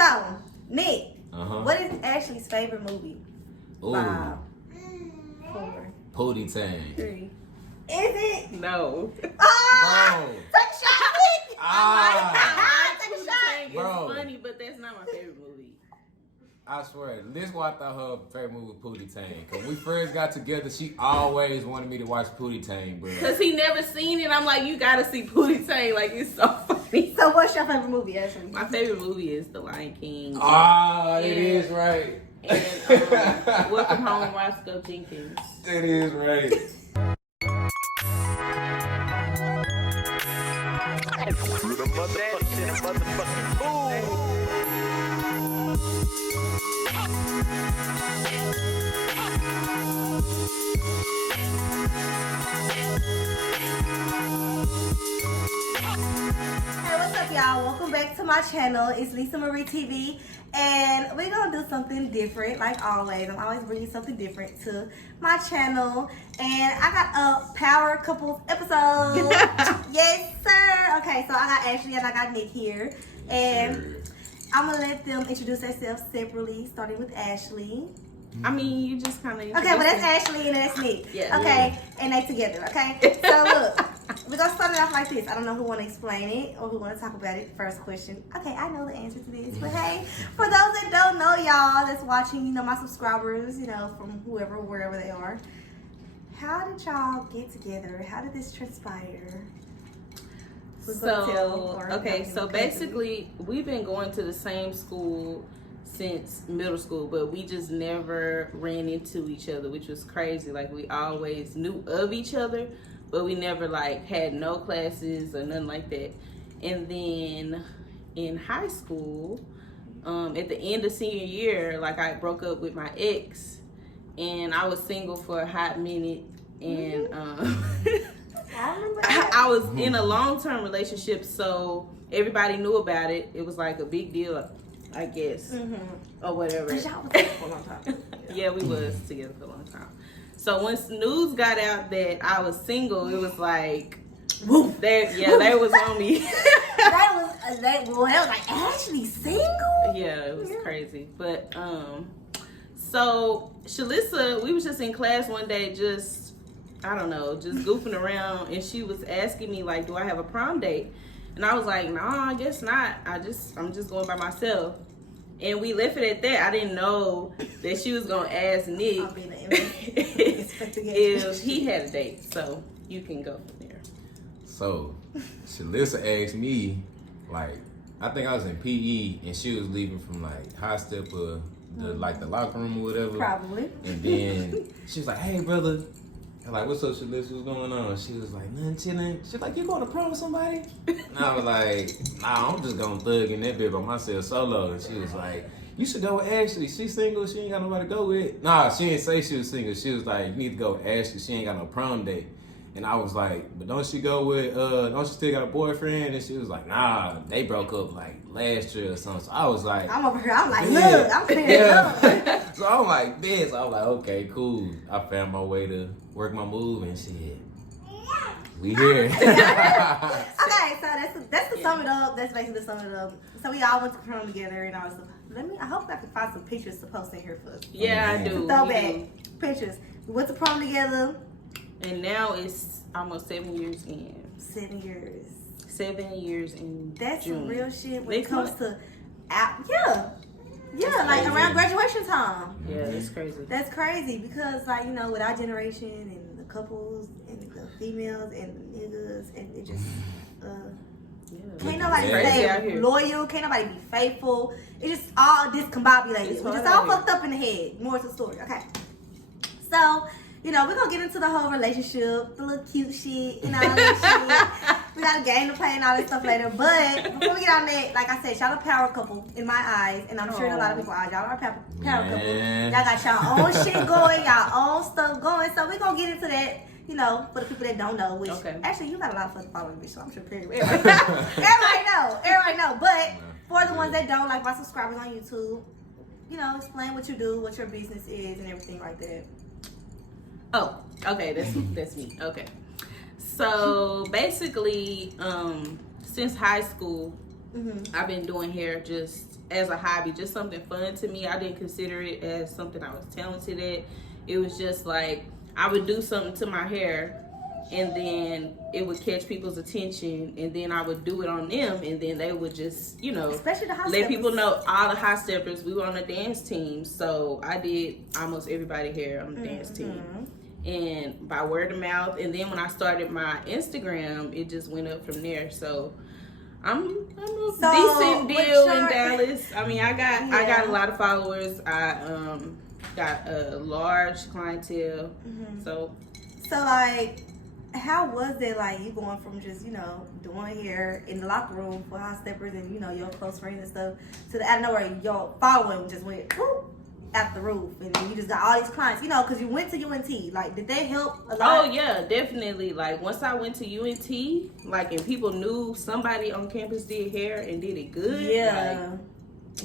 So, Nick, what is Ashley's favorite movie? Ooh. 5, 4, Pootie Tang. 3. Is it? No. Oh! Bro. Take a shot, Nick! Ah. Take a shot! Bro. It's funny, but that's not my favorite movie. I swear, this is why I thought her favorite movie was Pootie Tang. Cause when we first got together, she always wanted me to watch Pootie Tang, bro. Cause he never seen it. I'm like, you gotta see Pootie Tang. Like, it's so funny. So what's your favorite movie, Ashley? My favorite movie is The Lion King. Ah, it is right. And Welcome Home, Roscoe Jenkins. It is right. Hey, what's up, y'all? Welcome back to my channel. It's Lisa Marie TV, and we're gonna do something different, like always. I'm always bringing something different to my channel, and I got a power couples episode. Yes, sir. Okay, so I got Ashley and I got Nick here, and I'm gonna let them introduce themselves separately, starting with Ashley. I mean, you just kind of. Okay, well that's Ashley and that's Nick. Yeah. Okay, and they together. Okay, so look. We're gonna start it off like this. I don't know who wanna explain it or who wanna talk about it. First question. Okay, I know the answer to this, but hey, for those that don't know, y'all that's watching, you know, my subscribers, you know, from whoever, wherever they are. How did y'all get together? How did this transpire? So basically, we've been going to the same school since middle school, but we just never ran into each other, which was crazy. Like, we always knew of each other, but we never like had no classes or nothing like that. And then in high school, at the end of senior year, like, I broke up with my ex, and I was single for a hot minute, and I remember that. I was in a long-term relationship, so everybody knew about it. It was like a big deal, I guess, or whatever. 'Cause y'all was together for a long time. Yeah, we was together for a long time. So once news got out that I was single, it was like, whoop, they was on me. that was like, Ashley single? Yeah, it was crazy. But so Shalissa, we was just in class one day, just goofing around, and she was asking me like, do I have a prom date? And I was like, no, I guess not. I'm just going by myself. And we left it at that. I didn't know that she was gonna ask Nick if he had a date. So you can go from there. So, Shalissa asked me, like, I think I was in PE, and she was leaving from like high step or the locker room or whatever. Probably. And then she was like, "Hey, brother." I'm like, "What's up, Shalissa? What's going on?" She was like, "Nothing, chilling." She's like, "You going to prom with somebody?" And I was like, "Nah, I'm just gonna thug in that bit by myself solo." And she was like, "You should go with Ashley. She's single. She ain't got nobody to go with." Nah, she didn't say she was single. She was like, "You need to go with Ashley. She ain't got no prom date." And I was like, "But don't she go with, don't she still got a boyfriend?" And she was like, "Nah, they broke up like last year or something." So I was like, I'm over here. I'm like, yeah. look, I'm clearing it up. So I'm like, this. I was like, okay, cool. I found my way to work my move and shit. We here. Okay, so that's to sum it up. That's basically to sum it up. So we all went to prom together, and I was I hope I can find some pictures to post in here for us. Yeah, I do. Throwback pictures. We went to prom together. And now it's almost 7 years in. 7 years. 7 years in That's June. some real shit when it Next comes month? to yeah, like around graduation time. Yeah, that's crazy. That's crazy because, like, you know, with our generation and the couples and the females and the niggas, and it just can't nobody stay loyal. Can't nobody be faithful. It's just all discombobulated. We just all fucked up in the head. More to the story. Okay, so. You know, we're going to get into the whole relationship, the little cute shit, and all that shit. We got a game to play and all that stuff later. But before we get on that, like I said, y'all a power couple in my eyes. And I'm sure in a lot of people's eyes, y'all are a power couple. Y'all got y'all own shit going, y'all own stuff going. So we're going to get into that, you know, for the people that don't know. Which, actually, you got a lot of fucking following me, so I'm sure everybody know. But for the ones that don't, like my subscribers on YouTube, you know, explain what you do, what your business is, and everything like that. Oh, okay, that's me. Okay. So basically, since high school, I've been doing hair just as a hobby, just something fun to me. I didn't consider it as something I was talented at. It was just like I would do something to my hair and then it would catch people's attention and then I would do it on them and then they would just, you know, especially the let people know. All the high steppers, we were on a dance team, so I did almost everybody hair on the dance team. And by word of mouth, and then when I started my Instagram, it just went up from there. So I'm a decent deal in Dallas. I mean, I got a lot of followers. I got a large clientele. So like, how was it, like, you going from just, you know, doing hair in the locker room for high steppers and, you know, your close friends and stuff, to the out of nowhere, your following just went whoop, out the roof, and then you just got all these clients, you know, because you went to UNT. Like, did they help a lot? Oh yeah, definitely. Like, once I went to UNT, like, and people knew somebody on campus did hair and did it good. Yeah. Like,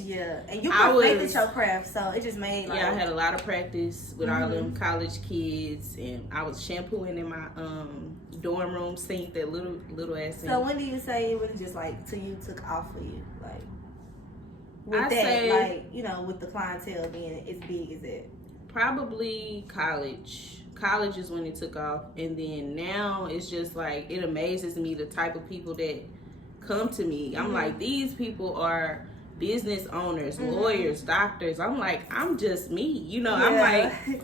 yeah, and you perfected your craft, so it just made like... Yeah, I had a lot of practice with all them college kids, and I was shampooing in my dorm room sink, that little ass sink. So when do you say it was just like till you took off for you, like with I that, say, like, you know, with the clientele being as big as it? Probably college. College is when it took off, and then now it's just like it amazes me the type of people that come to me. I'm like, these people are business owners, lawyers, doctors. I'm like, I'm just me, you know. I'm like,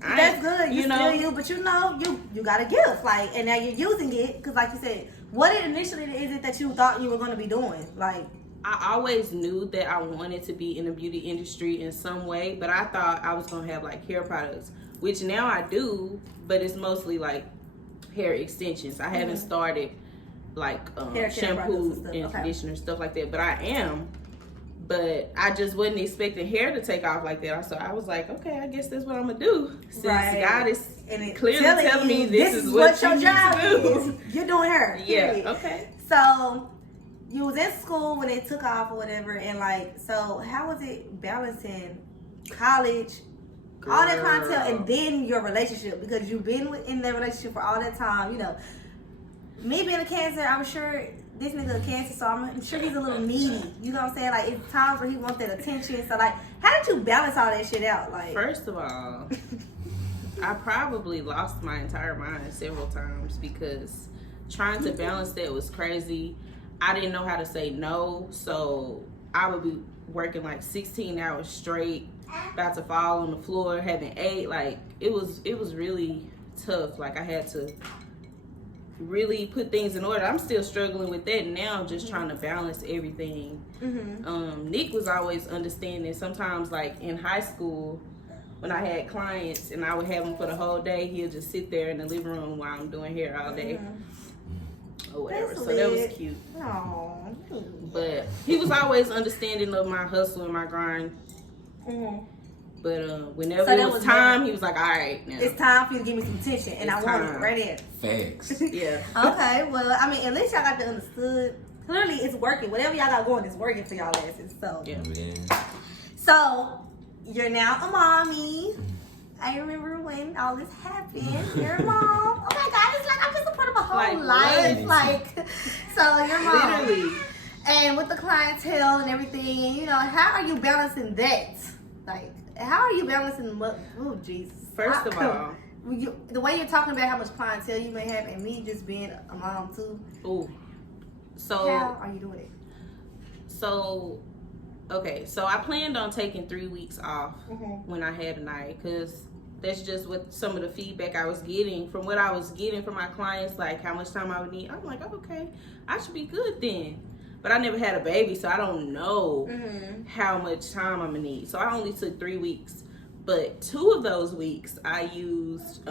that's good. You know, still you, but you know, you got a gift, like, and now you're using it because, like you said, what initially is it that you thought you were going to be doing? Like, I always knew that I wanted to be in the beauty industry in some way, but I thought I was going to have like hair products, which now I do, but it's mostly like hair extensions. I haven't started like shampoo and conditioner, stuff like that, but I am. But I just wasn't expecting hair to take off like that. So I was like, okay, I guess that's what I'm gonna do. Since God is clearly telling me this is what your job is. You're doing hair. Yeah. Okay. So you was in school when it took off or whatever, and like, so how was it balancing college, all that clientele, and then your relationship? Because you've been in that relationship for all that time. You know, me being a Cancer, I'm sure. This nigga a Cancer, so I'm sure he's a little needy. You know what I'm saying? Like, it's times where he wants that attention. So, like, how did you balance all that shit out? Like, first of all, I probably lost my entire mind several times because trying to balance that was crazy. I didn't know how to say no, so I would be working like 16 hours straight, about to fall on the floor, having ate. Like, it was really tough. Like, I had to really put things in order. I'm still struggling with that now, just trying to balance everything. Nick was always understanding. Sometimes, like in high school, when I had clients and I would have him for the whole day, he'll just sit there in the living room while I'm doing hair all day or whatever. So that was cute. Aww. But he was always understanding of my hustle and my grind. But whenever it was time, he was like, all right, now it's time for you to give me some attention. And I want it right in. Facts. Yeah. Okay, well, I mean, at least y'all got to understood. Clearly, it's working. Whatever y'all got going is working for y'all asses. So, So, you're now a mommy. I remember when all this happened. You're a mom. Oh my God, it's like I'm just a part of a whole life. Like, so you're mom. Literally. And with the clientele and everything, you know, how are you balancing that? Like, how are you balancing what? Oh, Jesus. First of all, the way you're talking about how much clientele you may have, and me just being a mom too. Ooh. So how are you doing it? So, okay. So I planned on taking 3 weeks off when I had a night, because that's just what some of the feedback I was getting from what I was getting from my clients, like how much time I would need. I'm like, oh, okay, I should be good then. But I never had a baby, so I don't know how much time I'm gonna need. So I only took 3 weeks. But 2 of those weeks I used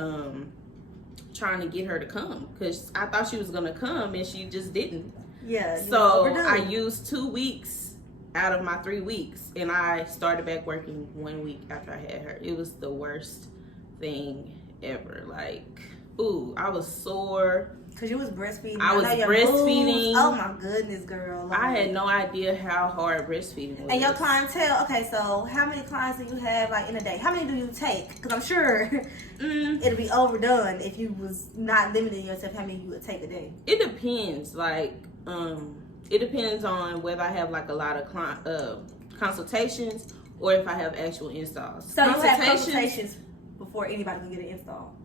trying to get her to come, because I thought she was gonna come and she just didn't. Yeah. So I used 2 weeks out of my 3 weeks, and I started back working 1 week after I had her. It was the worst thing ever. Like, ooh, I was sore. Because you was breastfeeding. I was breastfeeding. Oh my goodness, girl. I had no idea how hard breastfeeding was. And your clientele, okay, so how many clients do you have like in a day? How many do you take? Because I'm sure it'll be overdone if you was not limiting yourself how many you would take a day. It depends. Like, it depends on whether I have like a lot of consultations or if I have actual installs. So you have consultations before anybody can get an install?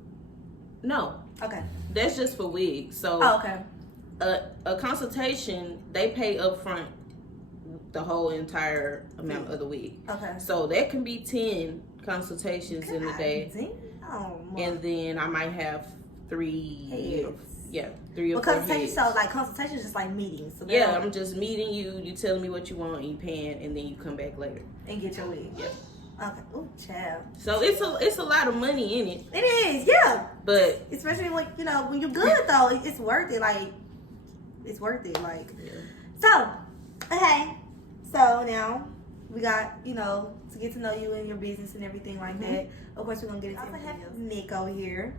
No. Okay. That's just for wigs. So okay. A consultation, they pay up front the whole entire amount of the wig. Okay. So that can be 10 consultations in a day. Damn. And then I might have 3 or 4 consultations, so like consultations just like meetings. So I'm just meeting you, you telling me what you want, and you paying, and then you come back later. And get your wig. Yeah. Okay. Ooh, child. So it's a lot of money in it. It is, yeah. But especially when when you're good though, it's worth it. Like it's worth it. Like so. Okay. So now we got to get to know you and your business and everything like that. Of course, we're gonna get into it. I have Nick over here.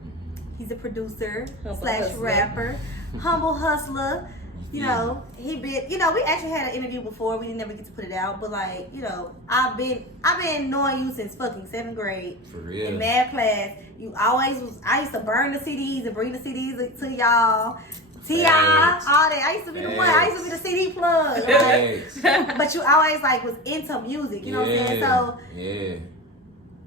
He's a producer / rapper, humble hustler. He been. We actually had an interview before. We didn't never get to put it out, but like, I've been knowing you since fucking 7th grade. For real. In math class, you always was. I used to burn the CDs and bring the CDs to y'all. T.I., all that. I used to be the one. I used to be the CD plug. Right? But you always like was into music. You know what I'm saying? So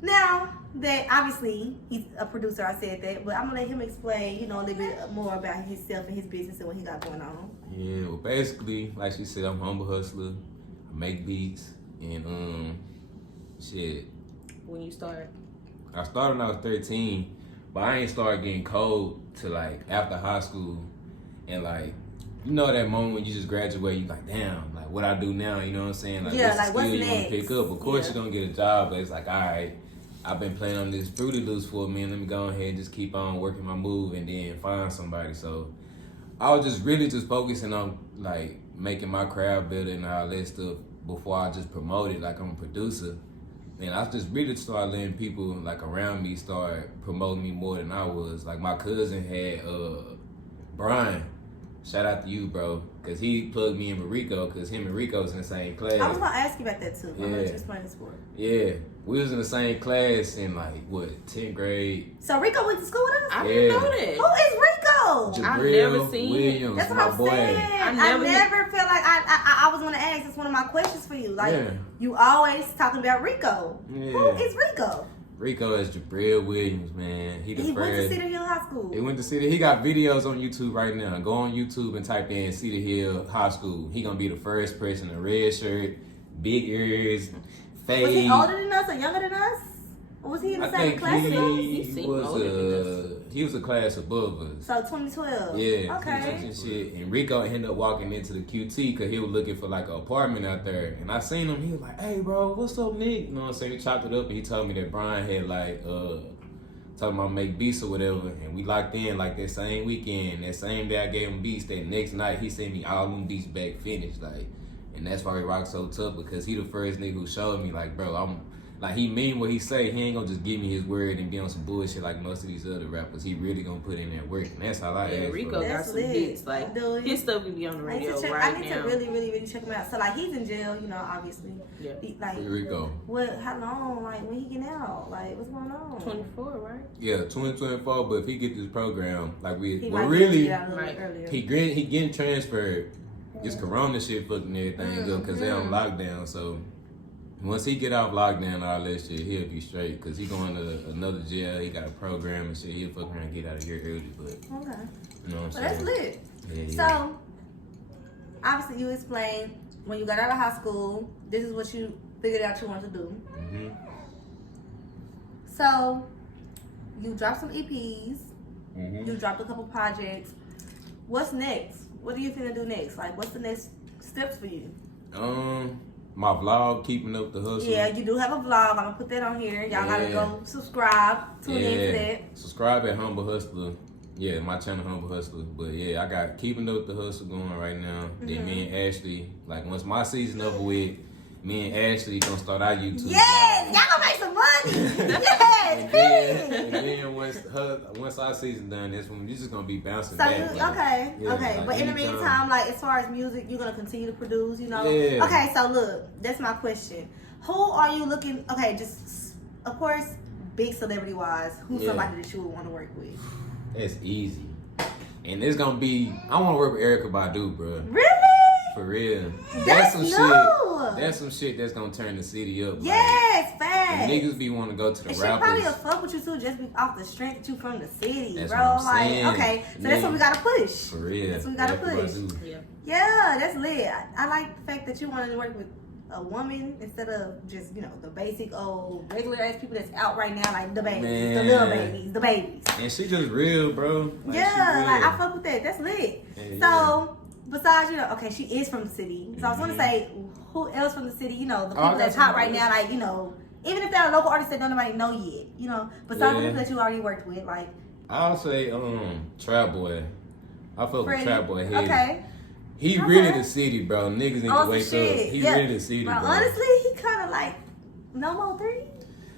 now that obviously he's a producer, I said that, but I'm gonna let him explain, a little bit more about himself and his business and what he got going on. Yeah, well, basically, like she said, I'm a humble hustler. I make beats and shit. When you start? I started when I was 13, but I ain't started getting cold till like after high school. And like, that moment when you just graduate, you like, damn, like what I do now, you know what I'm saying? Like, what's the skill you want to pick up? Of course, you're gonna get a job, but it's like, all right, I've been playing on this Fruity Loops for a minute. Let me go ahead and just keep on working my move and then find somebody. So I was just really just focusing on like making my craft better and all that stuff before I just promoted like I'm a producer. And I just really started letting people like around me start promoting me more than I was. Like my cousin had Brian. Shout out to you, bro, because he plugged me in with Rico, because him and Rico's in the same class. I was going to ask you about that, too. I'm going to let you explain this for Yeah. We was in the same class in, 10th grade. So Rico went to school with us? I didn't know that. Who is Rico? I've never seen Williams, That's what my I'm boy. saying. I never felt like I was going to ask. It's one of my questions for you. Like, you always talking about Rico. Yeah. Who is Rico? Rico is Jabril Williams, man. He went to Cedar Hill High School. He went to Cedar. He got videos on YouTube right now. Go on YouTube and type in Cedar Hill High School. He gonna be the first person in a red shirt, big ears, fade. Was he older than us or younger than us? Or was he in the same class as us? He was a class above us. So 2012. Yeah. Okay. And shit. And Rico ended up walking into the QT because he was looking for like an apartment out there. And I seen him. He was like, "Hey, bro, what's up, Nick?" You know what I'm saying? We chopped it up and he told me that Brian had talking about make beats or whatever. And we locked in like that same weekend. That same day I gave him beats. That next night he sent me all them beats back finished. And that's why he rocks so tough, because he the first nigga who showed me like, bro, he mean what he say. He ain't gonna just give me his word and be on some bullshit like most of these other rappers. He really gonna put in that work, and that's how I ask Rico for. got some hits. Like, his stuff can be on the radio right now. I need to really, really, really check him out. So like, he's in jail, obviously. Yeah. Rico. What? How long? Like, when he getting out? Like, what's going on? 24, right? Yeah, 2024. But if he get this program, like he getting transferred. This Corona shit fucking everything up because they on lockdown. So once he get off lockdown and all that shit, he'll be straight, because he going to another jail. He got a program and shit. He'll fuck around and get out of here early. But okay, you know what I'm saying? That's lit. Yeah. So obviously you explained when you got out of high school, this is what you figured out you wanted to do. Mm-hmm. So you dropped some EPs. Mm-hmm. You dropped a couple projects. What's next? What do you think to do next? Like, what's the next steps for you? My vlog, Keeping Up the Hustle. Yeah, you do have a vlog. I'm gonna put that on here. Y'all gotta go subscribe. Tune into that. Subscribe at Humble Hustler. Yeah, my channel Humble Hustler. But yeah, I got Keeping Up the Hustle going right now. Mm-hmm. Then me and Ashley, like once my season over with, me and Ashley gonna start our YouTube. Yes, y'all gonna make some money. Yes, and then once our season done, that's when we just gonna be bouncing so back. Okay. Like but in the meantime, like as far as music, you're gonna continue to produce, Yeah. Okay, so look, that's my question. Who are you looking? Okay, just of course, big celebrity wise, who's somebody that you would want to work with? That's easy. And it's gonna be, I want to work with Erykah Badu, bro. Really? For real. That's some new. shit. That's some shit that's gonna turn the city up. Yes, like, facts. Niggas be wanting to go to the and rappers. she probably will fuck with you too, just off the strength that you from the city, That's bro. what I'm Like, saying. okay, so that's what we gotta push. For real. That's what we gotta push. Yeah. Yeah, that's lit. I like the fact that you wanted to work with a woman instead of just, the basic old regular ass people that's out right now, like the babies, the little babies, the babies. And she just real, bro. Like, yeah, like I fuck with that. That's lit. Yeah, so besides, okay, she is from the city. So I was gonna say, who else from the city? The people that's hot right now, like even if they're a local artist that don't nobody know yet, besides the people that you already worked with, like. I'll say, Trap Boy. I fuck with Trap Boy heavy. Okay. He really the city, bro. Niggas need to wake up. He really the city, bro. Honestly, he kind of like No More 3.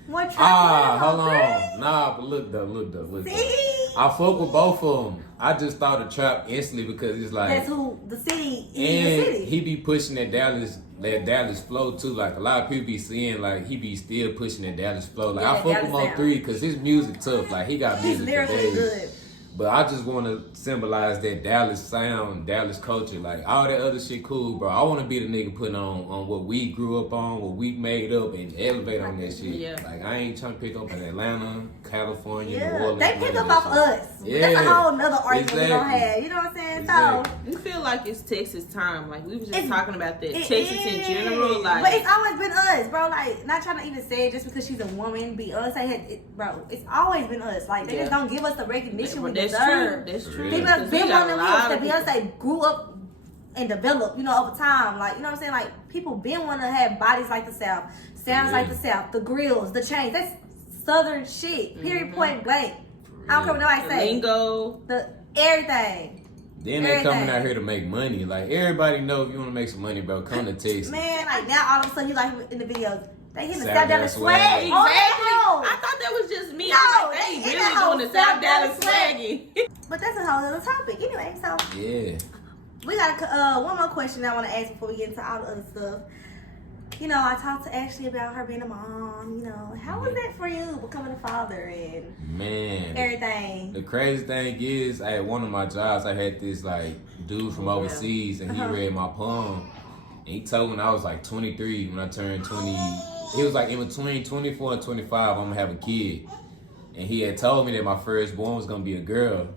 More Trap hold on. Nah, but look though. See? I fuck with both of them. I just thought of Trap instantly because it's like that's who the city. And the city. he be pushing that Dallas flow too. Like a lot of people be seeing, like he be still pushing that Dallas flow. Like I fuck with Mo 3 because his music tough. Like he got music for days. Good. But I just want to symbolize that Dallas sound, Dallas culture. Like, all that other shit cool, bro. I want to be the nigga putting on what we grew up on, what we made up, and elevate on that shit. Yeah. Like, I ain't trying to pick up in Atlanta, California, New Yeah, Orleans. they pick up off us. Yeah. That's a whole nother argument Exactly. we don't have. You know what I'm saying? Exactly. So You feel like it's Texas time. Like, we was just talking about that. it Texas in is. general. Like, but it's always been us, bro. Like, not trying to even say it just because she's a woman. Bro, it's always been us. Like, they just don't give us the recognition we deserve. That's true. People have been one of them that Beyonce grew up and developed, over time. Like, you know what I'm saying? Like, people been want to have bodies like the South, sounds like the South, the grills, the chains. That's Southern shit. Period, point blank. I don't care what nobody say. Lingo. The everything. Then they coming out here to make money. Like, everybody know if you want to make some money, bro, come to Texas. Man, like, now all of a sudden, you like in the videos, they hitting the South South Dallas swag. Exactly. Oh, I thought that was just me. No, I'm like, they they hit that really doing the whole South Dallas South Dallas swagging. But that's a whole other topic. Anyway, so Yeah. we got one more question I want to ask before we get into all the other stuff. I talked to Ashley about her being a mom. How was that for you, becoming a father and Man. everything? The crazy thing is, at one of my jobs, I had this dude from overseas, and he read my poem. And he told me when I was 23, when I turned 20, he was in between 24 and 25, I'm gonna have a kid. And he had told me that my firstborn was gonna be a girl.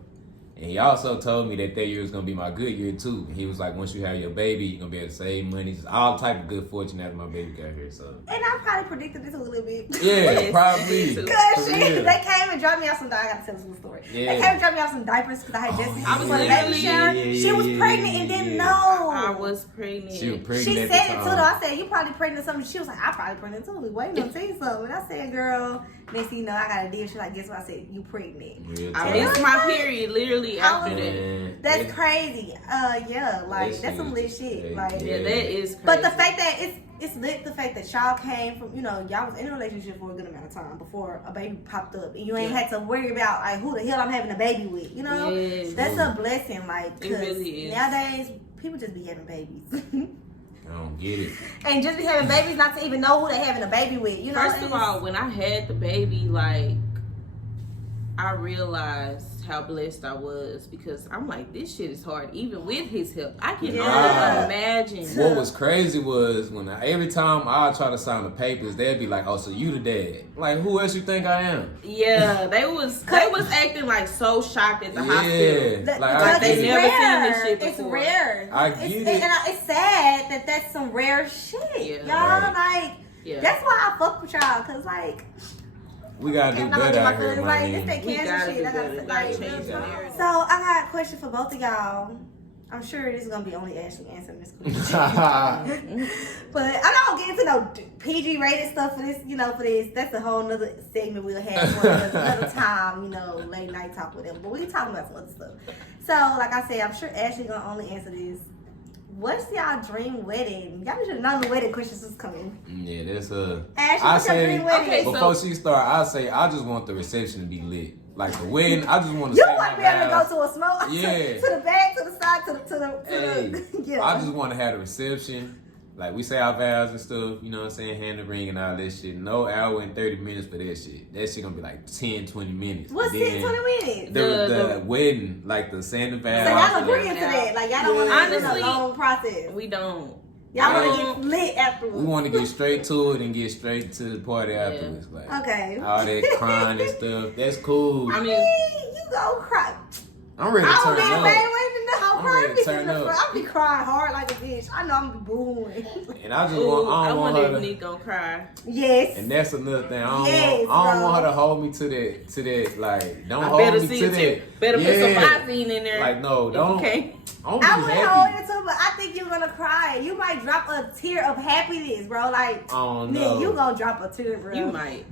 And he also told me that year was gonna be my good year too. And he was like, once you have your baby, you're gonna be able to save money, just all type of good fortune after my baby got here. So. And I probably predicted this a little bit. Yeah, probably. Cause they came and dropped me off some. I gotta tell this little story. Yeah. They came and dropped me off some diapers because I had just I was for the baby literally- shower. She was pregnant and didn't know. I was pregnant. She was pregnant. She at said the it time. too though. I said, you probably pregnant or something. She was like, I probably pregnant too. We waiting on see something. And I said, girl, next thing you know, I got a deal. She's like, guess what? I said, you pregnant. Real I talk. missed my period literally after that. Man, That's crazy. Yeah, like That that's some lit shit. shit. Like, Yeah, that is crazy. but the fact that it's lit, the fact that y'all came from, y'all was in a relationship for a good amount of time before a baby popped up, and you ain't had to worry about who the hell I'm having a baby with. Yes. That's a blessing. Like, It really is. Nowadays, people just be having babies. I don't get it. And just be having babies, not to even know who they having a baby with. First of all, when I had the baby, I realized how blessed I was because I'm like, this shit is hard, even with his help. I can only imagine. What was crazy was when every time I try to sign the papers, they'd be like, "Oh, so you the dad?" Like, who else you think I am? Yeah, they was acting so shocked at the hospital. Because they it's never rare. seen this shit It's before. rare. I get it. And it's sad that that's some rare shit. Yeah. Y'all, Yeah. that's why I fuck with y'all, because, we gotta do I'm not gonna better get my out here, feelings my right. This nigga. that We cancer gotta shit. do I gotta better. say, Gotta change the narrative. So, I got a question for both of y'all. I'm sure this is gonna be only Ashley answering this question. But I'm not gonna get into no PG rated stuff for this, for this. That's a whole nother segment we'll have for another time, late night talk with them. But we can talk about some other stuff. So, like I said, I'm sure Ashley gonna only answer this. What's y'all dream wedding? Y'all should have known the wedding questions was coming. Yeah, that's Ashley, what's your dream wedding? okay, so- before she start, I say I just want the reception to be lit. Like the wedding, I just want to. You say want to be my able to vows. go to a smoke, Yeah. to the back, to the side, to the Hey, yeah. I just want to have the reception. Like, we say our vows and stuff, you know what I'm saying? Hand the ring and all that shit. No hour and 30 minutes for that shit. That shit gonna be like 10, 20 minutes. What's 10, 20 minutes? The wedding, like the saying the vows. So y'all agreeing to that? Like, y'all don't want to do the long process? We don't. Y'all want to get lit afterwards? We want to get straight to it and get straight to the party afterwards. Like, okay. All that crying and stuff. That's cool. I mean, you go cry. I'm ready to turn up. I'm ready to turn up. I'll be crying hard like a bitch. I know I'm gonna be booing. And I just want, I wonder if Nick gonna cry. Yes. And that's another thing. I don't want her to hold me to that. Like, don't hold me to that. Better put some Vaseline in there. Like, no, don't. Okay. I wouldn't hold it too, but I think you're gonna cry. You might drop a tear of happiness, bro. Like, Nick, you gonna drop a tear, bro. You might.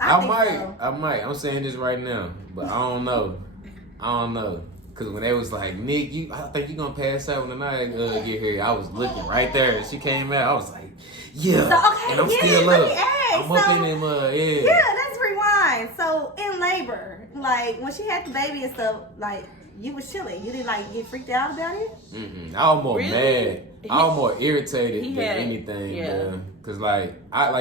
I might. I'm saying this right now, but I don't know. Cause when they was like, Nick, I think you gonna pass out when the night get here. I was looking right there. She came out. I was like, yeah. So, okay, and I'm still up. I'm up in them. Yeah, let's rewind. So in labor, like when she had the baby and stuff, like you was chilling. You didn't like get freaked out about it. I was more mad. I was more irritated than anything. Yeah. Cause like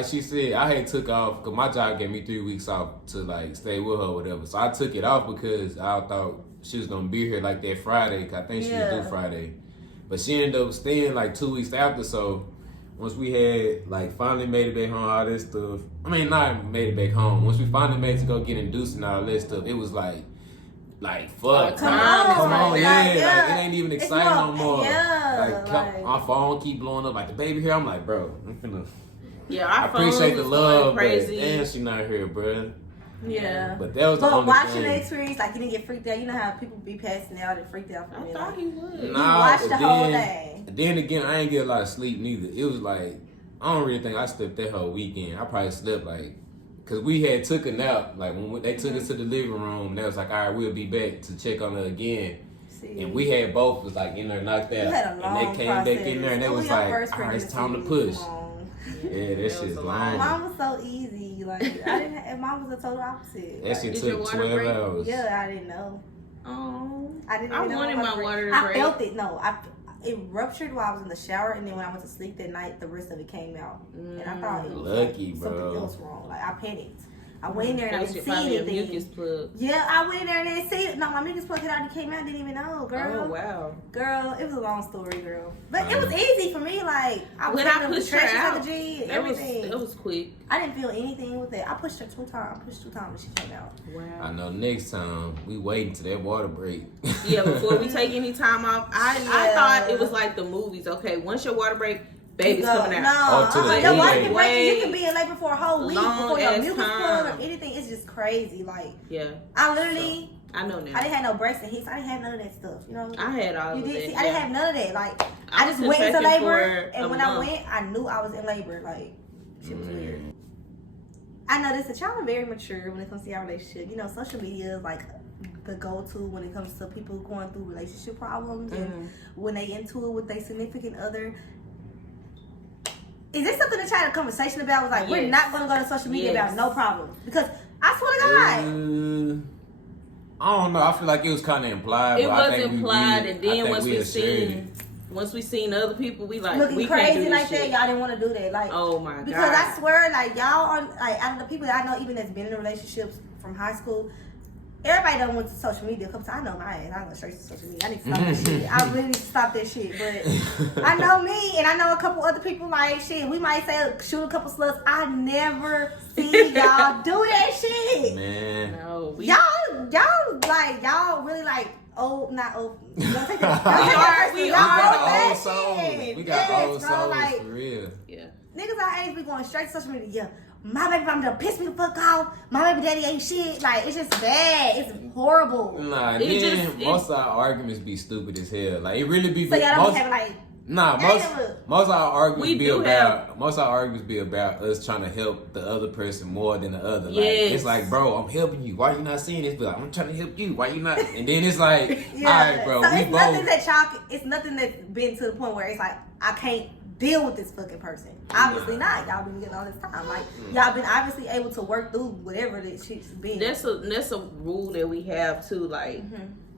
she said, I had took off because my job gave me 3 weeks off to like stay with her or whatever. So I took it off because I thought she was gonna be here like that Friday. Cause I think she was due Friday, but she ended up staying like 2 weeks after. So once we had like finally made it back home, all this stuff. I mean, not made it back home. Once we finally made it to go get induced and all that stuff, it was like fuck, come on, like, it ain't even exciting no more. Like my phone keep blowing up, like the baby here. I'm like, bro, I'm finna. Yeah, I appreciate the love, but damn, she not here, bro. Yeah, but that was the only watching the experience, like you didn't get freaked out. You know how people be passing out and freaked out from it. I thought he would. You watched the whole thing. Then again, I ain't get a lot of sleep neither. It was like I don't really think I slept that whole weekend. I probably slept like. Cause we had took a nap, like when they took us to the living room, and they was like, all right, we'll be back to check on her again. And we had both was like in there knocked out, and they came back in there, and they was like, all right, it's time to push. Yeah, that shit's long. Mine was so easy, like I didn't. And mine was the total opposite. That shit took 12 hours. Yeah, I didn't know. Oh, I didn't. I wanted my water to break. I felt it. No, it ruptured while I was in the shower, and then when I went to sleep that night, the rest of it came out. And I thought it was lucky, like, bro. Something else wrong. Like I panicked. I went in there and I didn't see anything. Mucus plug. Yeah, I went in there and didn't see it. No, my mucus plug had already came out. Didn't even know, girl. Oh wow, girl, it was a long story, girl. But it was easy for me. Like I was pushed her out. Everything. It was quick. I didn't feel anything with it. I pushed her 2 times. I pushed 2 times and she came out. Wow. I know. Next time we waiting till that water break. Yeah, before we take any time off. I thought it was like the movies. Okay, once your water break. Baby's coming out. You can be in labor for a whole week before your mucus plug or anything. It's just crazy. Like, I literally, I know now. I didn't have no breast and hips. I didn't have none of that stuff. You know, I had all of that. I didn't have none of that. Like, I just went into labor, and when I went, I knew I was in labor. Like, shit was weird. I noticed that y'all are very mature when it comes to your relationship. You know, social media is like the go-to when it comes to people going through relationship problems and when they into it with their significant other. Is this something to try to conversation about? Was like, we're not going to go to social media about no problem. Because I swear to God. I don't know. I feel like it was kind of implied. It was implied, and then once we seen other people, we like looking we crazy can't do like this that. Y'all didn't want to do that. Like, oh my God. Because I swear, like y'all are like out of the people that I know, even that's been in relationships from high school. Everybody done went to social media a couple times. I know my ass. I go straight to social media. I need to stop that shit. I really need to stop that shit. But I know me, and I know a couple other people like shit. We might say shoot a couple sluts. I never see y'all do that shit. Man, no, y'all really like old, not old. We are old souls. We got old souls like, for real. Yeah, niggas our age be going straight to social media. Yeah. My baby mama done pissed me the fuck off. My baby daddy ain't shit. Like, it's just bad. It's horrible. Nah, most of our arguments be stupid as hell. Like, it really be. So y'all don't be having like. Nah, most of our arguments be about us trying to help the other person more than the other. Like, it's like, bro, I'm helping you. Why you not seeing this? Be like, I'm trying to help you. Why you not? And then it's like, all right, bro, so we it's both. It's nothing that's been to the point where it's like, I can't deal with this fucking person. Obviously not. Y'all been together all this time. Like y'all been obviously able to work through whatever that shit's been. That's a rule that we have too. Like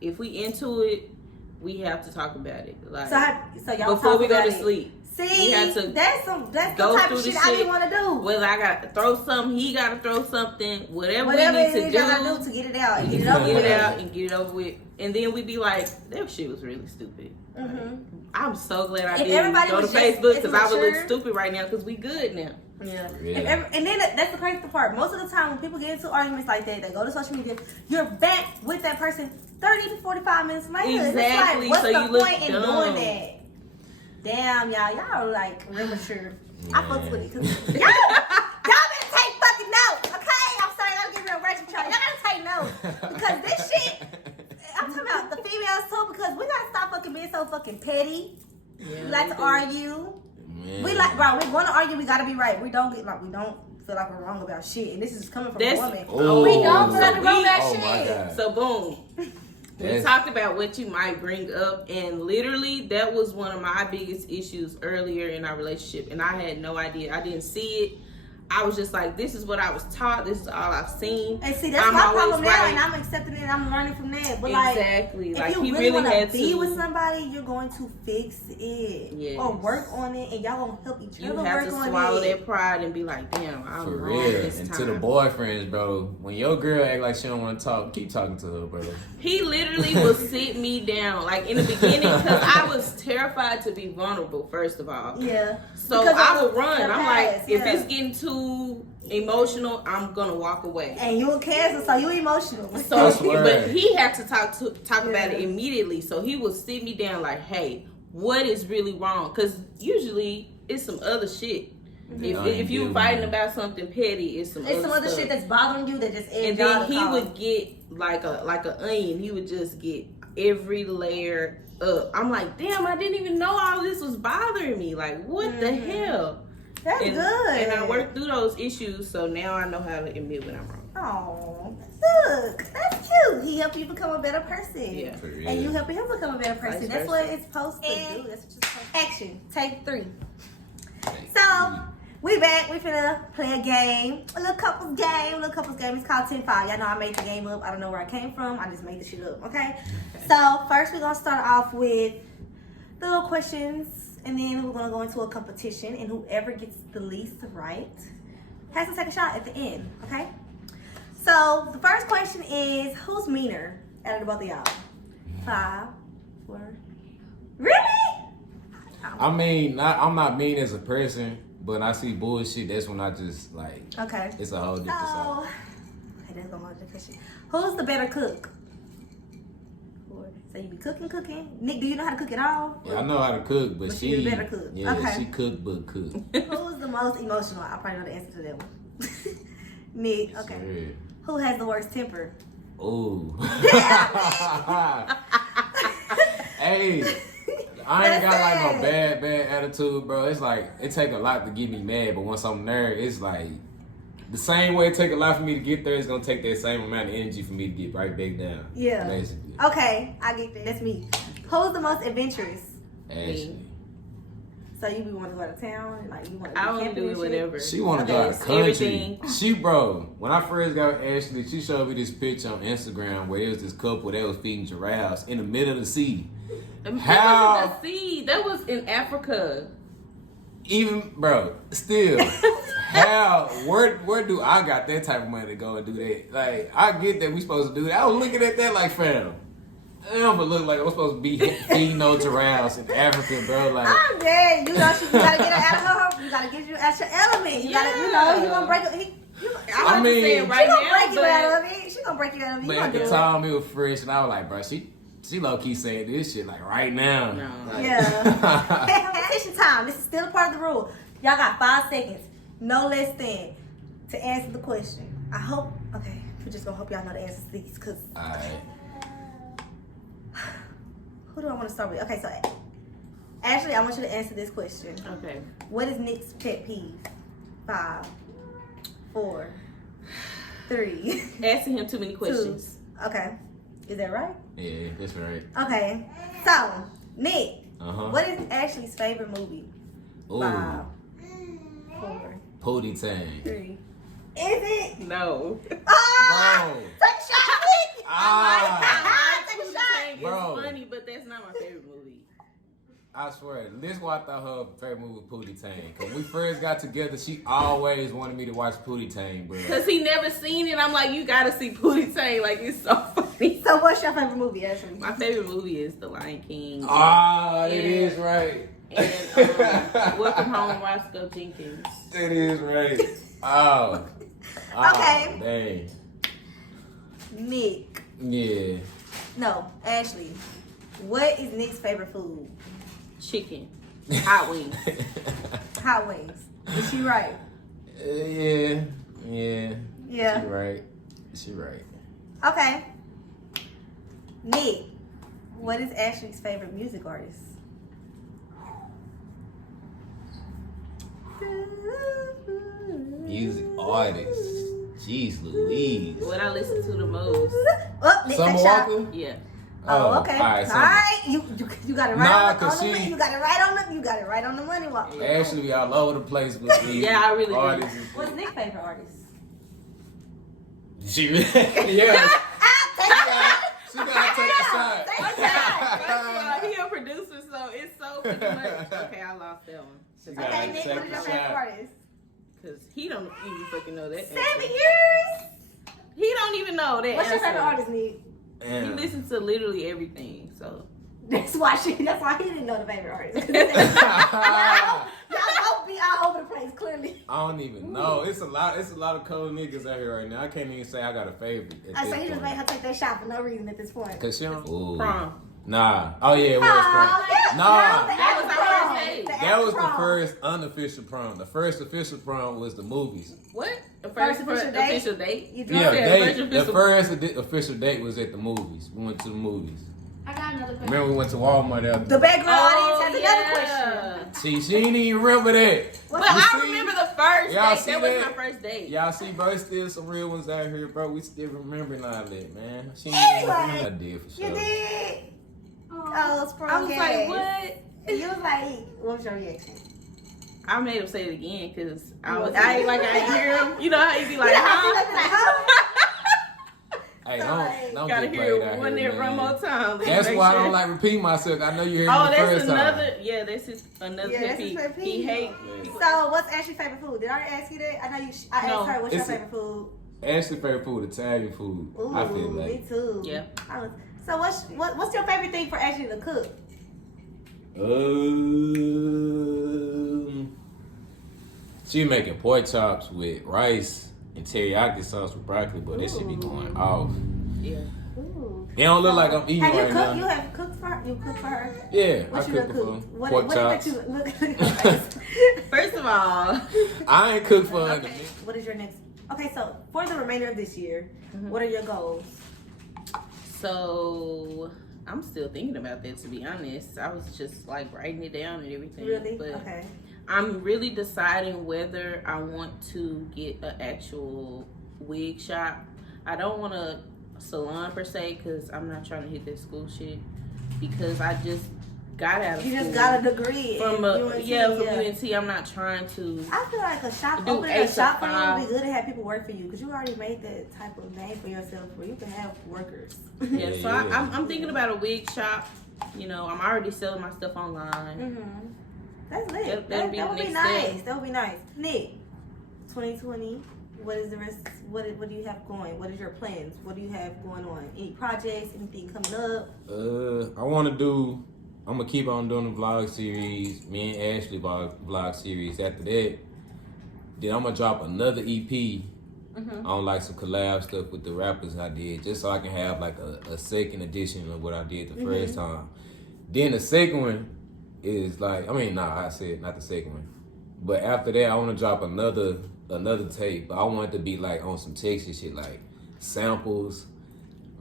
if we into it, we have to talk about it. Like so y'all before we go to sleep. See, that's the type of shit I didn't want to do. Whether I got to throw something, he got to throw something, whatever we need to do to get it out and get it over with. And then we be like, that shit was really stupid. Mm-hmm. I'm so glad I didn't go to Facebook because I would look stupid right now because we good now. Yeah. And then that's the crazy part. Most of the time when people get into arguments like that, they go to social media, you're back with that person 30 to 45 minutes later. Exactly. It's like, what's so the you point in dumb. doing that? Damn, y'all like real mature. I fucks with it because y'all better take fucking notes, okay? I'm sorry, I'm getting real ratchet, y'all. Y'all gotta take notes because this shit. I'm talking about the females too because we gotta stop fucking being so fucking petty. Yeah, we like to argue. Man. We like, bro. We want to argue. We gotta be right. We don't feel like we're wrong about shit. And this is coming from a woman. We don't feel like we're wrong about shit. So boom. We talked about what you might bring up, and literally that was one of my biggest issues earlier in our relationship, and I had no idea. I didn't see it. I was just like, this is what I was taught. This is all I've seen. And see, that's my problem now, and I'm accepting it. And I'm learning from that. But exactly, like, if you really want to be with somebody, you're going to fix it or work on it, and y'all gonna help each other. You have to swallow that pride and be like, damn, I'm for wrong real. this and time. to the boyfriends, bro, when your girl act like she don't want to talk, keep talking to her, bro. He literally will sit me down, like in the beginning, because I was terrified to be vulnerable. First of all, so I would run. I'm like, if it's getting too emotional, I'm gonna walk away. And you a Cancer, so you emotional. So, but he had to talk about it immediately. So he would sit me down, like, hey, what is really wrong? Because usually it's some other shit. If you fighting about something petty, it's some other shit that's bothering you that just. And then he would get like an onion. He would just get every layer up. I'm like, damn, I didn't even know all this was bothering me. Like, what the hell? That's good. And I worked through those issues, so now I know how to admit when I'm wrong. Oh, look, that's cute. He helped you become a better person. Yeah. And you helping him become a better person. That's what it's supposed to do. That's what you're supposed to do. Action. Take 3. So, we back. We finna play a game. A little couples game. It's called 10-5. Y'all know I made the game up. I don't know where I came from. I just made the shit up, okay? So, first we're gonna start off with the little questions. And then we're going to go into a competition. And whoever gets the least right has to take a shot at the end. Okay? So, the first question is, who's meaner out of the both of y'all? 5, 4. Really? I mean, I'm not mean as a person, but when I see bullshit, that's when I just, like, okay. It's a whole different side. Okay, that's going to go to the question. Who's the better cook? So you be cooking. Nick, do you know how to cook at all? Yeah, I know how to cook, but she the better cook. Yeah, okay. she cook but cook. Who's the most emotional? I probably know the answer to that one. Nick, okay. Sure. Who has the worst temper? Ooh. Hey, I ain't got like no bad attitude, bro. It's like it take a lot to get me mad, but once I'm there, it's like the same way it take a lot for me to get there, it's gonna take that same amount of energy for me to get right back down. Yeah. Basically. Okay, I get that. That's me. Who's the most adventurous? Ashley. So you be want to go out of town? Like you want to I want to do it whatever. She want to go out of country. Everything. She, bro, when I first got with Ashley, she showed me this picture on Instagram where it was this couple that was feeding giraffes in the middle of the sea. How? The sea? That was in Africa. Even, bro, still. How? Where do I got that type of money to go and do that? Like, I get that we supposed to do that. I was looking at that like, fam, I don't look like I'm supposed to be feeding no giraffes in Africa, bro. Like, I'm dead. You know, you gotta get her out of her. You gotta get you out your element. You gotta, you know, you gonna break it. I mean, she gonna break you out of it. She gonna break you out of it. But at the time, it was fresh, and I was like, bro, she low key saying this shit like right now. No. Like, yeah. Competition time. This is still a part of the rule. Y'all got 5 seconds, no less than, to answer the question. I hope. Okay, we're just gonna hope y'all know the answers to these, cause. Alright. Who do I want to start with? Okay, so Ashley, I want you to answer this question. Okay. What is Nick's pet peeve? 5, 4, 3. Asking him too many questions. 2. Okay. Is that right? Yeah, that's right. Okay. So, Nick, Uh-huh. What is Ashley's favorite movie? Ooh. 5, 4, Pootie Tang. 3. Is it? No. Oh! Bro. Take a shot, Nick! Ah. Take a shot! It's Bro. funny, but that's not my favorite movie. I swear, this is why I thought her favorite movie was Pootie Tang. Cause when we first got together, she always wanted me to watch Pootie Tang, bro. Cause he never seen it. I'm like, you gotta see Pootie Tang. Like, it's so funny. So what's your favorite movie, Ashley? My favorite movie is The Lion King. It is right. And Welcome Home, Roscoe Jenkins. It is right. Oh. Okay. Dang. Nick. Yeah. No, Ashley. What is Nick's favorite food? Chicken. Hot wings. Hot wings. Is she right? Yeah. Yeah. She right. Okay. Nick. What is Ashley's favorite music artist? Music artist. Jeez Louise. What I listen to the most. Oh, Nick, Summer take a shot. Walker? Yeah. Oh, okay. All right. All right. You got it right Nah, on the 'cause money. she- You got it right on the money. Walker. Actually, we all over the place with these Yeah, I really do. artists. What's Nick's favorite artist? She yeah. She gotta take a shot. Take a shot. He a producer, so it's so pretty much. Okay, I lost that one. She gotta Okay, Nick, take what is a your favorite shot. artist? Cause he don't even fucking know that. 7 answer. years. He don't even know that. What's your answer. favorite artist, Nick? He Damn. listens to literally everything. So That's why he didn't know the favorite artist. Y'all both be all over the place, clearly. I don't even know. It's a lot of cold niggas out here right now. I can't even say I got a favorite. I say he just made her take that shot for no reason at this point. Cause she don't. Ooh. prom. Nah. Oh yeah, it was prom. Nah. That was our first date. That was the first unofficial prom. The first official prom was the movies. What? The First official date? official date? You Yeah, said the first official date was at the movies. We went to the movies. I got another question. Remember we went to Walmart after. The background Oh, audience has another question. See, she didn't even remember that. But You I see? remember the first Y'all date. see That was that? my first date. Y'all see, bro, it's still some real ones out here, bro. We still remembering all that, man. She Anyway, I did for sure. You did. Oh, sprung I was like, gas. what? And you was like, what was your reaction? I made him say it again because I You was want to- I ain't like I ain't hear him. You know how you be like, You know how huh? she looked like, huh? Hey, Sorry. don't Gotta get hear played out it one here, there one man. more time. That's Make why I sure. don't like repeating myself. I know you heard Oh, me the that's first another. time. Yeah, this is another Yeah, pet that's his peeve. pet peeve. He hate. So, what's Ashley's favorite food? Did I already ask you that? I know you. I No. asked her, what's your It's a- favorite food? Ashley's favorite food, Italian food. Ooh, I feel me like. too. Yeah. So, what's your favorite thing for Ashley to cook? She making pork chops with rice and teriyaki sauce with broccoli, but that should be going off. Yeah. Ooh. It don't look like I'm eating Have you right cooked? now. You have cooked for her? You cooked for her? Yeah, What I you cook done for cooked? What pork did chops. you look at your face. First of all, I ain't cooked for her. Okay. What is your next? Okay, so for the remainder of this year, what are your goals? so I'm still thinking about that. To be honest, I was just like writing it down and everything. Really? But Okay. I'm really deciding whether I want to get an actual wig shop. I don't want a salon per se because I'm not trying to hit that school shit. Because I just got out of You school. just got a degree from in UNT, from UNT. I'm not trying to. I feel like a shop, Do opening 8 a to shop for you 5. would be good to have people work for you because you already made that type of name for yourself where you can have workers. Yeah, so Yeah. I'm thinking about a wig shop. You know, I'm already selling my stuff online. Mm-hmm. That's lit. That'll be That the would be next nice. step. That would be nice. Nick, 2020. What is the rest? What do you have going? What is your plans? What do you have going on? Any projects? Anything coming up? I want to do. I'm gonna keep on doing the vlog series. Me and Ashley vlog series. After that, then I'm gonna drop another EP on like some collab stuff with the rappers I did, just so I can have like a second edition of what I did the first time. Then the second one is like, I said not the second one, but after that I want to drop another tape. But I want it to be like on some Texas shit, like samples.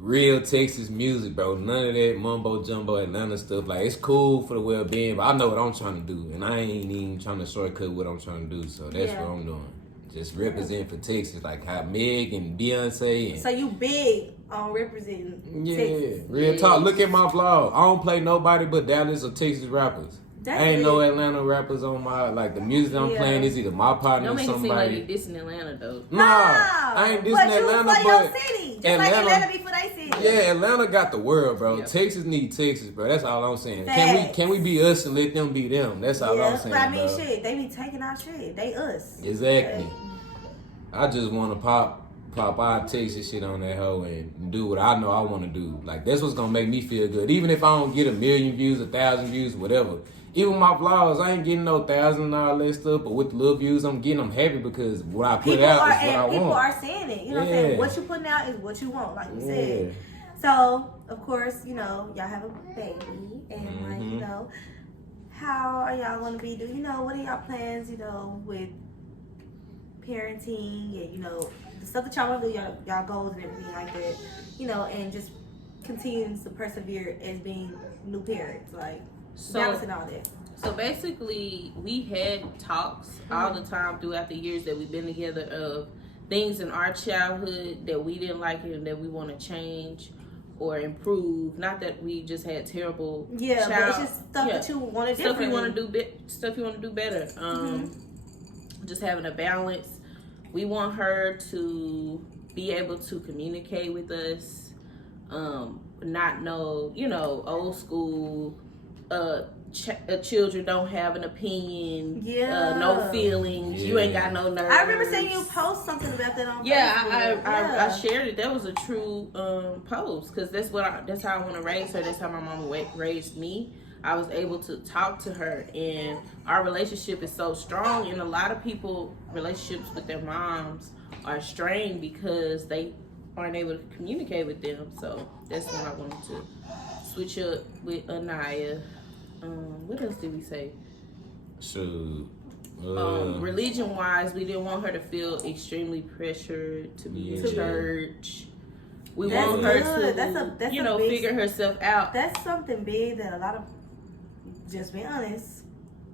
Real Texas music, bro. None of that mumbo jumbo Atlanta stuff. Like, it's cool for the well-being, but I know what I'm trying to do, and I ain't even trying to shortcut what I'm trying to do. So that's what I'm doing. Just represent for Texas, like how Meg and Beyonce and So you big on representing Texas. real talk. Look at my vlog. I don't play nobody but Dallas or Texas rappers. Ain't no Atlanta rappers on my, like, the music I'm playing is either my partner or somebody. Don't make it seem like you dissing Atlanta, though. Nah, I ain't dissing Atlanta, but your city. Just Atlanta, like Atlanta be for their city. Yeah, Atlanta got the world, bro. Yep. Texas need Texas, bro. That's all I'm saying. Facts. Can we be us and let them be them? That's all I'm saying, but I mean, bro. shit, they be taking our shit. They us. Exactly. I just want to pop our Texas shit on that hoe and do what I know I want to do. Like, that's what's going to make me feel good. Even if I don't get 1 million views, 1,000 views, whatever. Even my vlogs, I ain't getting no 1,000 and all that stuff, but with the little views I'm getting, I'm happy because what I put out is what I want. People are saying it. You know what I'm saying? What you putting out is what you want, like you said. So, of course, you know, y'all have a baby. And, like, you know, how are y'all going to be? What are y'all plans, with parenting and, the stuff that y'all want to do, y'all goals and everything like that, and just continuing to persevere as being new parents, like balancing all that. So basically, we had talks all the time throughout the years that we've been together of things in our childhood that we didn't like and that we want to change or improve. Not that we just had terrible but it's just stuff that you want to do. Stuff you want to do, stuff you want to do better. Just having a balance. We want her to be able to communicate with us, not know, old school, children don't have an opinion, no feelings, you ain't got no nerves. I remember seeing you post something about that on Facebook. I shared it. That was a true post because that's how I want to raise her. That's how my mom raised me. I was able to talk to her, and our relationship is so strong. And a lot of people, relationships with their moms are strained because they aren't able to communicate with them. So that's when I wanted to switch up with Anaya. What else did we say? Shoot. Religion-wise, we didn't want her to feel extremely pressured to be in church. We want her to, figure herself out. That's something big that a lot of, just be honest,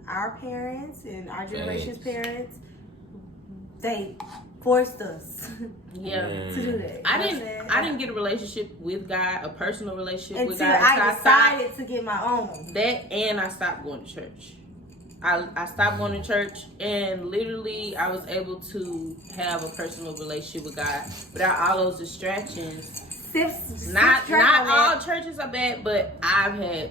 our parents and our generation's parents, they forced us to do that. I didn't get a relationship with God, a personal relationship with God. I decided to get my own. That, and I stopped going to church. I stopped going to church, and literally I was able to have a personal relationship with God without all those distractions. Not all churches are bad, but I've had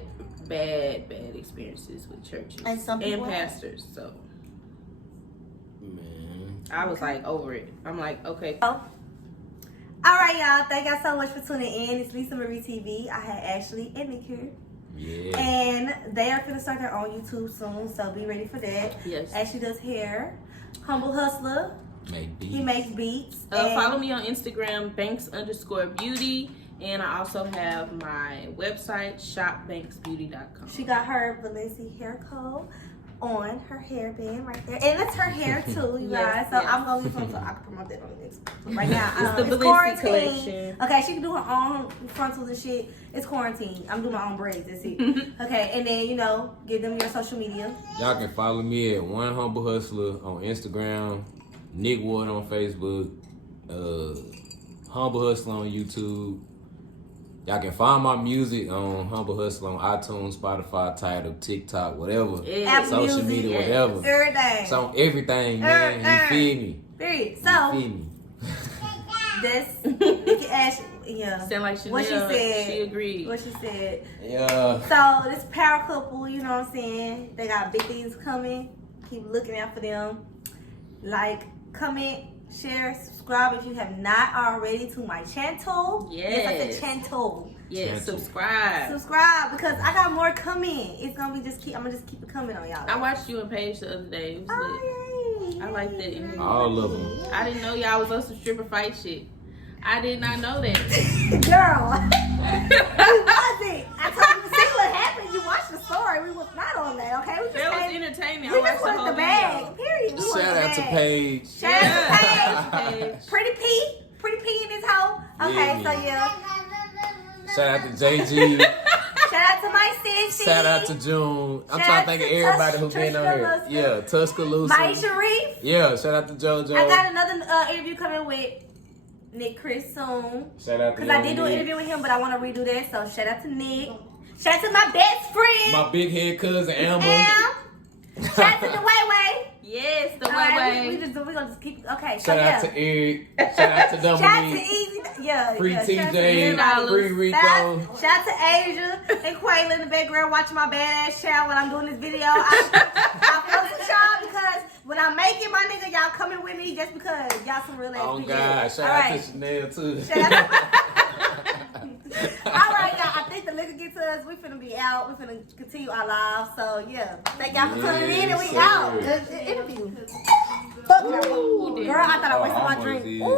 bad experiences with churches and pastors. So, man, I was like over it. I'm like, okay. All right, y'all. Thank y'all so much for tuning in. It's Lisa Marie TV. I had Ashley and Nick here. Yeah. And they are going to start their own YouTube soon, so be ready for that. Yes. Ashley does hair. Humble Hustler. He makes beats. Follow me on Instagram, Banks_beauty. And I also have my website, shopbanksbeauty.com. She got her Valencia hair code on her hairband right there. And it's her hair too, you guys. So I'm going to leave so I can promote that on the next. Right now, it's the Valencia collection. Okay, she can do her own frontals and shit. It's quarantine. I'm doing my own braids. That's it. Okay, and then, give them your social media. Y'all can follow me at One Humble Hustler on Instagram, Nick Wood on Facebook, Humble Hustler on YouTube. Y'all can find my music on Humble Hustle on iTunes, Spotify, Tidal, TikTok, whatever. Social media, whatever. Everything. It's on everything, man. You feel me? Period. So, you feel me? That's, you can ask, Sound like Chanel. What she said. She agreed. What she said. Yeah. So, this power couple, you know what I'm saying? They got big things coming. Keep looking out for them. Like, comment, share, subscribe if you have not already to my channel. Yes. I said channel. Yes, subscribe. Subscribe because I got more coming. It's gonna be I'm gonna just keep it coming on y'all. I watched you and Paige the other day. It was lit. I like that interview. All of them. I didn't know y'all was on some stripper fight shit. I did not know that. Girl. We wasn't. I told you to see what happened. You watched the story. We was not on that, okay? We just That was entertaining. We I just watched the wanted whole the bag. video. Period. We Shout out to Paige. Shout out to Paige. Paige. Pretty P in this hoe. Okay, Yeah. so yeah. Shout out to JG. Shout out to my sis. Shout out to June. I'm Shout trying out to think of to everybody who been on here. Tuscaloosa. Yeah, Tuscaloosa. Mike Sharif. Yeah, shout out to JoJo. I got another interview coming with Nick Chris soon. Shout out to Because I did do an Nick. interview with him, but I want to redo that. So shout out to Nick. Shout out to my best friend. My big head cousin Amber. Shout out to the Way. Yes, the All right, way. we're gonna just keep. Okay. Shout out to Eric. Shout out to Dominique. Shout out to Easy. Yeah. Free yeah. TJ. Free Rico. Shout out to Asia and Quayla in the background watching my badass child while I'm doing this video. I fuck with y'all because when I'm making my nigga, y'all coming with me just because y'all some real ass Oh niggas. God! Shout out to Chanel too. All right, y'all. I think the liquor get to us. We finna be out. We finna continue our live. So yeah, thank y'all for tuning in, and we out. Good interview. Fuck girl, I thought I wasted my drink.